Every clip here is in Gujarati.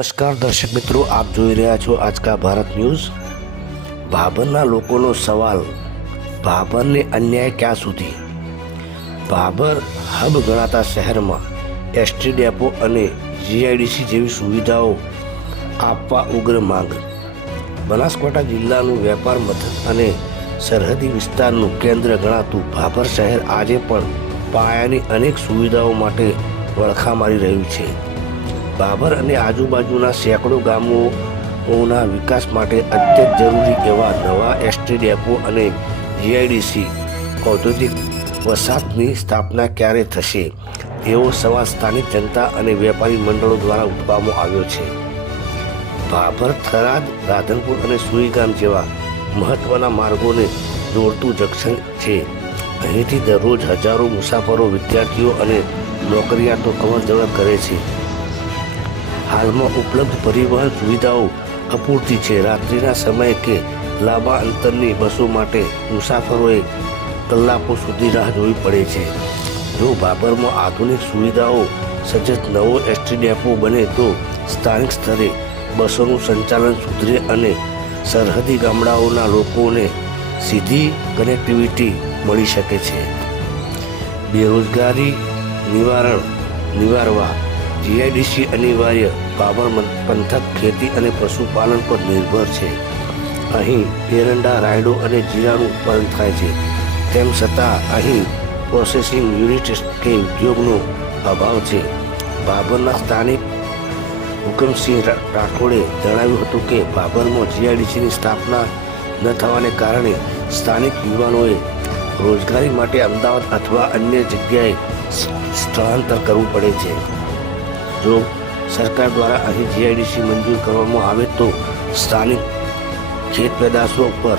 નમસ્કાર દર્શક મિત્રો, આપ જોઈ રહ્યા છો આજકા ભારત ન્યૂઝ। ભાભરના લોકોનો સવાલ, ભાભરને અન્યાય ક્યાં સુધી? ભાભર હબ ગણાતા શહેરમાં એસટી ડેપો અને જીઆઈડીસી જેવી સુવિધાઓ આપવા ઉગ્ર માંગ। બનાસકાંઠા જિલ્લાનું વેપાર મથક અને સરહદી વિસ્તારનું કેન્દ્ર ગણાતું ભાભર શહેર આજે પણ પાયાની અનેક સુવિધાઓ માટે વળખા મારી રહ્યું છે। ભાભર અને આજુબાજુના સેંકડો ગામોના વિકાસ માટે અત્યંત જરૂરી એવા નવા એસટી ડેપો અને જીઆઈડીસી ઔદ્યોગિક વસાહતની સ્થાપના ક્યારે થશે તેવો સવાલ સ્થાનિક જનતા અને વેપારી મંડળો દ્વારા ઉઠવામાં આવ્યો છે। ભાભર, થરાદ, રાધનપુર અને સુઈગામ જેવા મહત્વના માર્ગોને જોડતું જંકશન છે। અહીંથી દરરોજ હજારો મુસાફરો, વિદ્યાર્થીઓ અને નોકરિયાતો અવરજવર કરે છે। હાલમાં ઉપલબ્ધ પરિવહન સુવિધાઓ અપૂરતી છે। રાત્રિના સમયે કે લાંબા અંતરની બસો માટે મુસાફરોએ કલાકો સુધી રાહ જોવી પડે છે। જો ભાભરમાં આધુનિક સુવિધાઓ સજ્જ નવો એસટી ડેપો બને તો સ્થાનિક સ્તરે બસોનું સંચાલન સુધરે અને સરહદી ગામડાઓના લોકોને સીધી કનેક્ટિવિટી મળી શકે છે। બેરોજગારી નિવારવા જીઆઈડીસી અનિવાર્ય। ભાભર પંથક ખેતી અને પશુપાલન પર નિર્ભર છે। અહીં એરંડા, રાયડો અને જીરાનું ઉત્પાદન થાય છે। તેમ છતાં અહીં પ્રોસેસિંગ યુનિટ કે ઉદ્યોગનો અભાવ છે। ભાભરના સ્થાનિક હુકમસિંહ રાઠોડે જણાવ્યું હતું કે ભાભરમાં જીઆઈડીસીની સ્થાપના ન થવાને કારણે સ્થાનિક યુવાનોએ રોજગારી માટે અમદાવાદ અથવા અન્ય જગ્યાએ સ્થળાંતર કરવું પડે છે। જો સરકાર દ્વારા અહીં જીઆઈડીસી મંજૂર કરવામાં આવે તો સ્થાનિક ખેત પેદાશો પર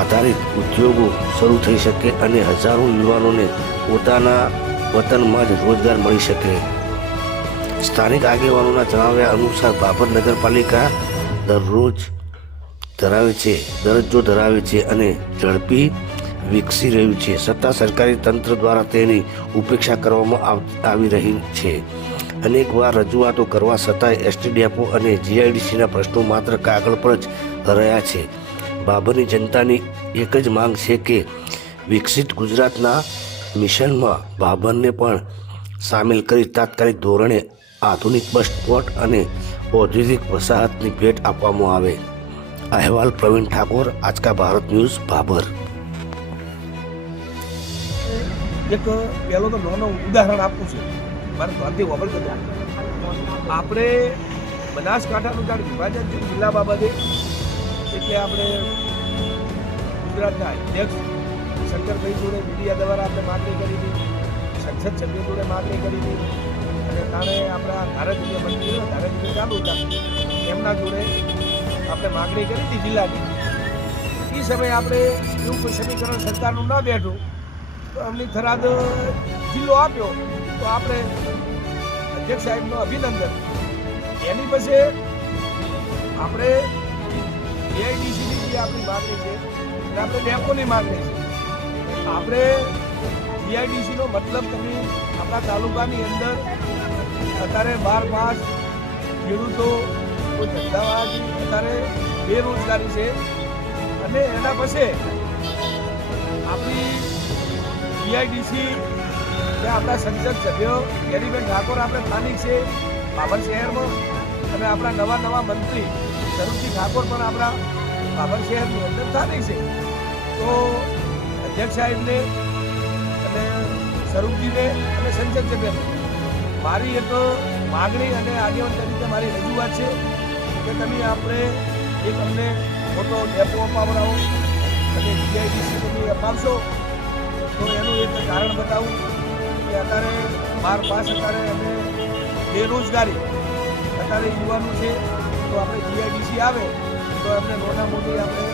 આધારિત ઉદ્યોગો શરૂ થઈ શકે અને હજારો યુવાનોને પોતાના વતનમાં જ રોજગાર મળી શકે। સ્થાનિક આગેવાનોના જણાવ્યા અનુસાર ભાભર નગરપાલિકા દરજ્જો ધરાવે છે અને ઝડપી વિકસી રહ્યું છે, છતાં સરકારી તંત્ર દ્વારા તેની ઉપેક્ષા કરવામાં આવી રહી છે। અનેકવાર રજૂઆતો કરવા છતાંય એસટી ડેપો અને જીઆઈડીસીના પ્રશ્નો માત્ર કાગળ પર જ રહ્યા છે। ભાભરની જનતાની એક જ માંગ છે કે વિકસિત ગુજરાતના મિશનમાં ભાભરને પણ સામેલ કરી તાત્કાલિક ધોરણે આધુનિક બસ સ્પોટ અને ઔદ્યોગિક વસાહતની ભેટ આપવામાં આવે। અહેવાલ પ્રવીણ ઠાકોર, આજકા ભારત ન્યૂઝ, ભાભર। એક પહેલો તો નાનો ઉદાહરણ આપવું છે મારે ધ્યાનથી વગર કરજો। આપણે બનાસકાંઠાનું જાણ વિભાજન જિલ્લા બાબતે એટલે આપણે ગુજરાતના અધ્યક્ષ શંકરભાઈ જોડે મીડિયા દ્વારા આપણે માગણી કરી હતી, સંસદ સભ્યો જોડે માગણી કરી હતી અને તાણે આપણા ધારાસભ્ય મંત્રી ધારાસભ્ય ચાલુ હતા એમના જોડે આપણે માગણી કરી હતી જિલ્લાની। એ સમયે આપણે એવું કોઈ સમીકરણ સરકારનું ના બેઠું તો એમની થરાદ જિલ્લો આપ્યો તો આપણે અધ્યક્ષ સાહેબનું અભિનંદન। એની પછી આપણે જીઆઈડીસીની જે આપણી માગણી છે અને આપણે ડેપોની માગણી છે। આપણે જીઆઈડીસીનો મતલબ તમે આપણા તાલુકાની અંદર અત્યારે 12 પાસ ખેડૂતો કોઈ ધંધાવાળાથી અત્યારે બેરોજગારી છે અને એના પછી આપણી જીઆઈડીસી કે આપણા સંસદ સભ્યો ગેરીબેન ઠાકોર આપણે સ્થાનિક છે ભાભર શહેરમાં અને આપણા નવા મંત્રી સ્વરૂપજી ઠાકોર પણ આપણા ભાભર શહેરની અંદર સ્થાનિક છે। તો અધ્યક્ષ સાહેબને અને સ્વરૂપજીને અને સંસદ સભ્યને મારી એક માગણી અને આગેવાન તરીકે મારી રજૂઆત છે કે તમે આપણે એક અમને મોટો ડેપો અપાવડાવો અને જીઆઈડીસી તમે અપાવશો તો એનું એક કારણ બતાવું કે અત્યારે 12 પાસ અત્યારે અમે બેરોજગારી અત્યારે યુવાનો છે તો આપણે જીઆઈડીસી આવે તો એમને મોટા મોટી આપણે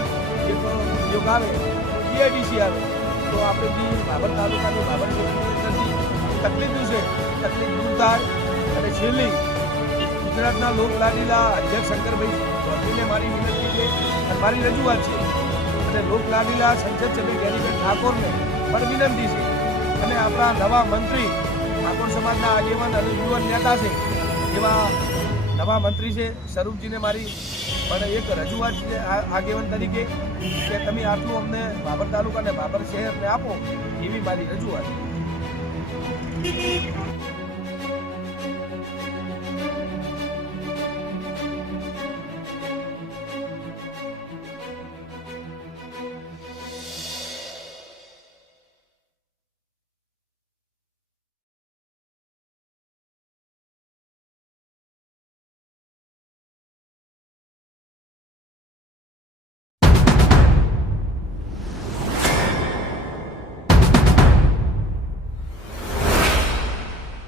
એક ઉદ્યોગ આવે જીઆઈડીસી આવે તો આપણે જે ભાભર તાલુકાની ભાભર અંદરથી તકલીફ છે તકલીફ દૂર થાય। અને છેલ્લી ગુજરાતના લોકલાડીલા અધ્યક્ષ શંકરભાઈ ચૌધરીને મારી વિનંતી છે અને મારી રજૂઆત છે અને લોકલાડીલા સંસદ સભ્ય ગેરીબેન ઠાકોરને પણ વિનંતી છે અને આપણા નવા મંત્રી ઠાકોર સમાજના આગેવાન અને યુવાન નેતા છે એવા નવા મંત્રી છે સ્વરૂપજીને મારી પણ એક રજૂઆત છે આગેવાન તરીકે કે તમે આટલું અમને ભાભર તાલુકા અને ભાભર શહેરને આપો એવી મારી રજૂઆત.